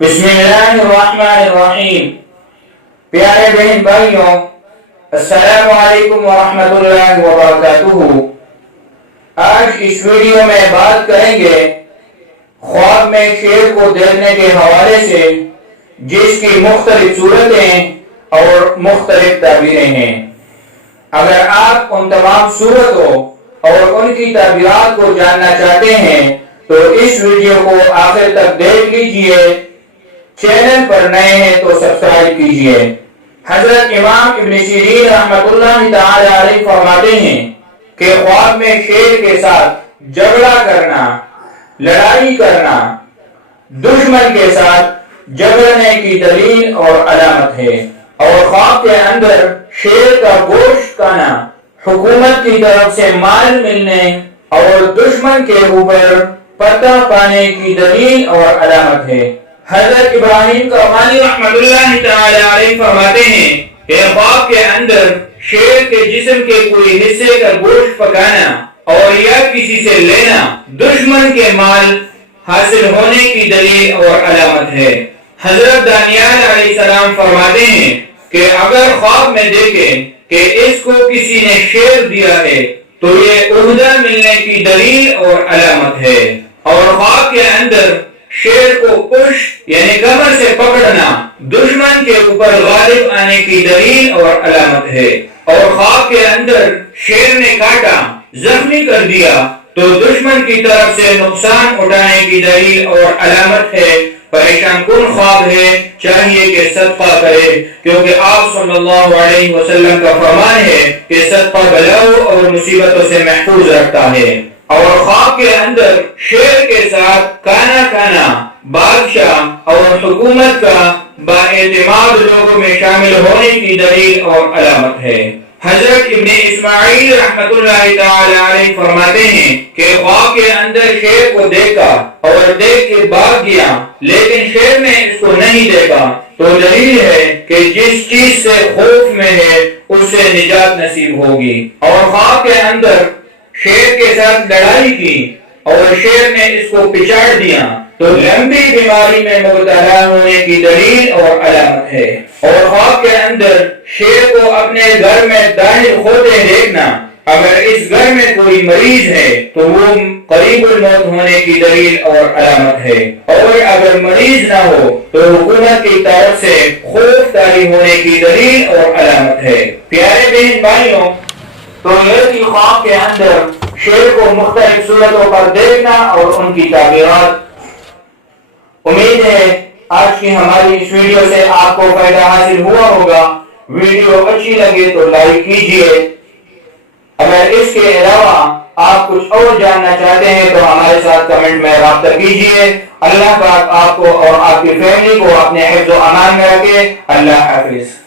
بسم اللہ الرحمن الرحیم۔ پیارے بہن بھائیوں، السلام علیکم ورحمۃ اللہ وبرکاتہ۔ آج اس ویڈیو میں بات کریں گے خواب میں شیر کو دیکھنے کے حوالے سے، جس کی مختلف صورتیں اور مختلف تعبیریں ہیں۔ اگر آپ ان تمام صورتوں اور ان کی تعبیرات کو جاننا چاہتے ہیں تو اس ویڈیو کو آخر تک دیکھ لیجئے۔ چینل پر نئے ہیں تو سبسکرائب کیجئے۔ حضرت امام ابن سیرین رحمۃ اللہ تعالی علیہ فرماتے ہیں کہ خواب میں شیر کے ساتھ جھگڑا کرنا، لڑائی کرنا، دشمن کے ساتھ جھگڑنے کی دلیل اور علامت ہے، اور خواب کے اندر شیر کا گوشت کھانا حکومت کی طرف سے مال ملنے اور دشمن کے اوپر فتح پانے کی دلیل اور علامت ہے۔ حضرت ابراہیم کرمانی رحمۃ اللہ تعالی علیہ فرماتے ہیں کہ خواب کے اندر شیر کے جسم کے کوئی حصے کا گوشت پکانا اور یا کسی سے لینا دشمن کے مال حاصل ہونے کی دلیل اور علامت ہے۔ حضرت دانیال علیہ السلام فرماتے ہیں کہ اگر خواب میں دیکھیں کہ اس کو کسی نے شیر دیا ہے تو یہ عہدہ ملنے کی دلیل اور علامت ہے، اور خواب کے اندر شیر کو پشت یعنی کمر سے پکڑنا دشمن کے اوپر غالب آنے کی دلیل اور علامت ہے، اور خواب کے اندر شیر نے کاٹا، زخمی کر دیا تو دشمن کی طرف سے نقصان اٹھانے کی دلیل اور علامت ہے۔ پریشان کن خواب ہے، چاہیے کہ صدقہ کرے، کیونکہ آپ صلی اللہ علیہ وسلم کا فرمان ہے کہ صدقہ بلاؤ اور مصیبتوں سے محفوظ رکھتا ہے۔ اور خواب کے اندر شیر کے ساتھ کھانا بادشاہ اور حکومت کا بااعتماد لوگوں میں شامل ہونے کی دلیل اور علامت ہے۔ حضرت ابن اسماعیل رحمۃ اللہ تعالی علیہ فرماتے ہیں کہ خواب کے اندر شیر کو دیکھا اور دیکھ کے بھاگ گیا، لیکن شیر نے اس کو نہیں دیکھا، تو دلیل ہے کہ جس چیز سے خوف میں ہے اس سے نجات نصیب ہوگی۔ اور خواب کے اندر شیر کے ساتھ لڑائی کی اور شیر نے اس کو پچاڑ دیا تو لمبی بیماری میں مبتلا ہونے کی دلیل اور علامت ہے۔ اور خواب کے اندر شیر کو اپنے گھر میں داخل ہوتے دیکھنا، اگر اس گھر میں کوئی مریض ہے تو وہ قریب الموت ہونے کی دلیل اور علامت ہے، اور اگر مریض نہ ہو تو حکومت کی طرف سے خوف طاری ہونے کی دلیل اور علامت ہے۔ پیارے بہن بھائیوں، تو یہ تھی خواب کے اندر شیر کو مختلف صورتوں پر دیکھنا اور ان کی تعبیرات۔ امید ہے آج کی ہماری اس ویڈیو سے آپ کو فائدہ حاصل ہوا ہوگا۔ ویڈیو اچھی لگے تو لائک کیجئے۔ اگر اس کے علاوہ آپ کچھ اور جاننا چاہتے ہیں تو ہمارے ساتھ کمنٹ میں رابطہ کیجئے۔ اللہ پاک آپ کو اور آپ کی فیملی کو اپنے حفظ و امان میں رکھے۔ اللہ حافظ۔